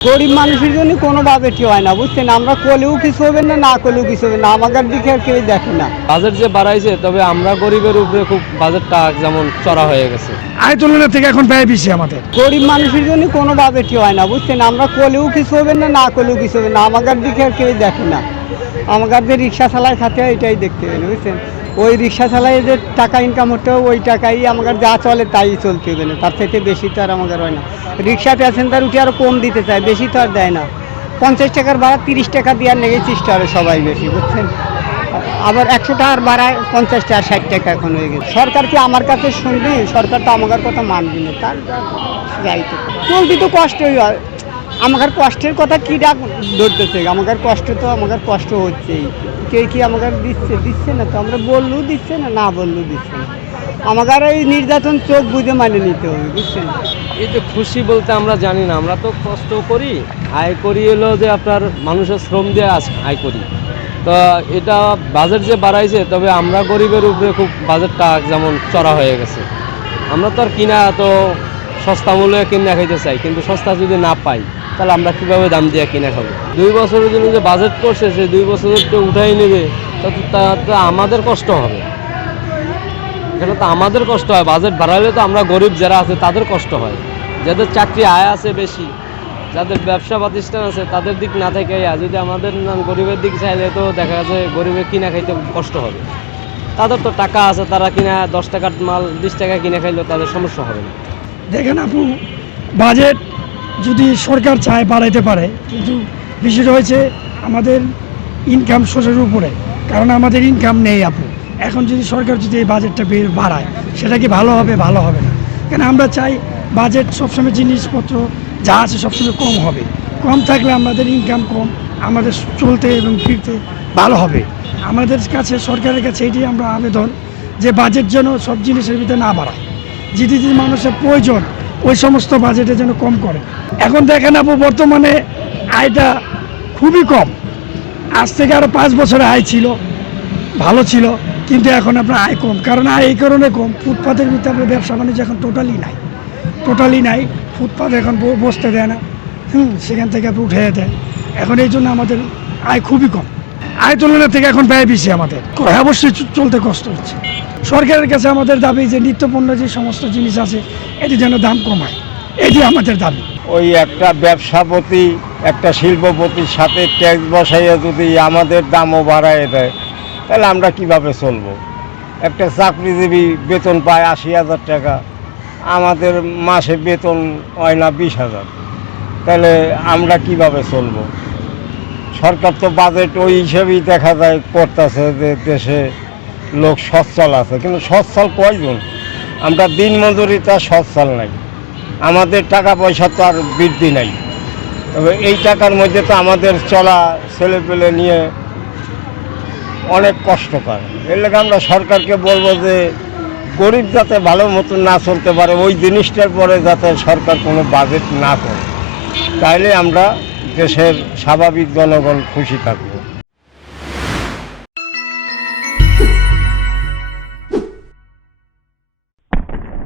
গরিব মানুষের জন্য কোনো বাজেটই হয় না, বুঝছেন। আমরা করলেও কিছু হবে না, না করলেও কিছু হবে না, আমাদের দিকে আর কেউ দেখে না। বাজেট যে বাড়াইছে, তবে আমরা গরিবের উপরে খুব বাজেটটা যেমন চড়া হয়ে গেছে। আয় তুলনা থেকে এখন ব্যয় বেশি আমাদের। গরিব মানুষের জন্য কোনো বাজেটই হয় না, বুঝছেন। আমরা করলেও কিছু হবে না, না করলেও কিছু হবে না, আমাদের দিকে আর কেউ দেখে না। আমাদের যে রিক্সা চালায় খাতে এটাই দেখতে হবে, বুঝছেন। ওই রিক্সা চালায় যে টাকা ইনকাম হতে ওই টাকাই আমাদের যা চলে তাই চলতে হবে না, তার থেকে বেশি তো আর আমাদের হয় না। রিক্সা প্যাসেঞ্জার উঠে আরও কম দিতে চায়, বেশি তো আর দেয় না। 50 টাকার ভাড়া 30 টাকা দেওয়ার নেগে চেষ্টা করে সবাই বেশি, বুঝছেন। আবার 100 টাকার ভাড়ায় 50 টাকা 60 টাকা এখন হয়ে গেছে। সরকার কি আমার কাছে শুনবি? সরকার তো আমার কথা মানবি না, তার যাই তো চলতি তো কষ্টই হয়। আমাদের কষ্টের কথা কি ডাক ধরতেছে? আমাদের কষ্ট তো আমাদের কষ্ট হচ্ছেই। কে কি আমাদের দিচ্ছে না তো, আমরা বললেও দিচ্ছে না, না বললেও দিচ্ছে না। আমাদের এই নির্যাতন চোখ বুঝে মানে নিতে হবে, বুঝছেন। এই যে খুশি বলতে আমরা জানি না, আমরা তো কষ্ট করি, আয় করি হলো যে আপনার মানুষের শ্রম দিয়ে আয় করি। তো এটা বাজেট যে বাড়াইছে, তবে আমরা গরিবের উপরে খুব বাজেটটা যেমন চড়া হয়ে গেছে। আমরা তো আর কিনা তো সস্তা মূল্যে কিনে খাইতে চাই, কিন্তু সস্তা যদি না পাই তাহলে আমরা কীভাবে দাম দিয়ে কিনে খাবো? 2 বছরের জন্য যে বাজেট করছে, সেই 2 বছরের তো উঠাই নেবে, তো আমাদের কষ্ট হবে। এখানে তো আমাদের কষ্ট হয়, বাজেট বাড়ালে তো আমরা গরিব যারা আছে তাদের কষ্ট হয়। যাদের চাকরি আয় আছে বেশি, যাদের ব্যবসা প্রতিষ্ঠান আছে, তাদের দিক না থেকে যদি আমাদের গরিবের দিক চাইলে তো দেখা যাচ্ছে গরিবের কিনা খাইতে কষ্ট হবে। তাদের তো টাকা আছে, তারা কিনা 10 টাকার মাল 20 টাকা কিনে খাইলেও তাদের সমস্যা হবে না। দেখেন আপু, বাজেট যদি সরকার চায় বাড়াইতে পারে, কিন্তু বিষয়টা হয়েছে আমাদের ইনকাম সোর্সের উপরে, কারণ আমাদের ইনকাম নেই আপু। এখন যদি সরকার যদি এই বাজেটটা বাড়ায়, সেটা কি ভালো হবে? ভালো হবে না। কেন আমরা চাই বাজেট সবসময় জিনিসপত্র যা আছে সবসময় কম হবে। কম থাকলে আমাদের ইনকাম কম, আমাদের চলতে এবং ফিরতে ভালো হবে। আমাদের কাছে সরকারের কাছে এটি আমরা আবেদন যে বাজেট যেন সব জিনিসের ভিতরে না বাড়ায়। যেটি যে মানুষের প্রয়োজন ওই সমস্ত বাজেটে যেন কম করে। এখন দেখেন আপু, বর্তমানে আয়টা খুবই কম। আজ থেকে আরও 5 বছরে আয় ছিল, ভালো ছিল, কিন্তু এখন আপনার আয় কম। কারণ আয় এই কারণে কম, ফুটপাতের ভিতরে আপনার ব্যবসা বাণিজ্য এখন টোটালি নাই। ফুটপাত এখন বসতে দেয় না, সেখান থেকে আপনি উঠে দেয়। এখন এই জন্য আমাদের আয় খুবই কম। আয় তুলনা থেকে এখন ব্যয় বেশি আমাদের। অবশ্যই চলতে কষ্ট হচ্ছে। সরকারের কাছে আমাদের দাবি যে নিত্যপণ্য যে সমস্ত জিনিস আছে এটি যেন দাম কমায়, এটি আমাদের দাবি। ওই একটা ব্যবসাপতি, একটা শিল্পপতির সাথে ট্যাক্স বসাইয়া যদি আমাদের দামও বাড়ায় দেয়, তাহলে আমরা কিভাবে চলবো? একটা চাকরিজীবী বেতন পায় 80,000 টাকা, আমাদের মাসে বেতন হয় না 20,000, তাহলে আমরা কিভাবে চলবো? সরকার তো বাজেট ওই হিসেবেই দেখা যায় করতেছে যে দেশে লোক সচ্ছল আছে, কিন্তু সচ্ছল কয়জন? আমরা দিন মজুরিটা সচ্ছল নাই, আমাদের টাকা পয়সা তো আর বৃদ্ধি নাই। তবে এই টাকার মধ্যে তো আমাদের চলা ছেলেপেলে নিয়ে অনেক কষ্টকর। এর লেগে আমরা সরকারকে বলবো যে গরিব যাতে ভালো মতো না চলতে পারে, ওই জিনিসটার পরে যাতে সরকার কোনো বাজেট না করে, তাইলে আমরা দেশের স্বাভাবিক জনগণ খুশি থাকবো।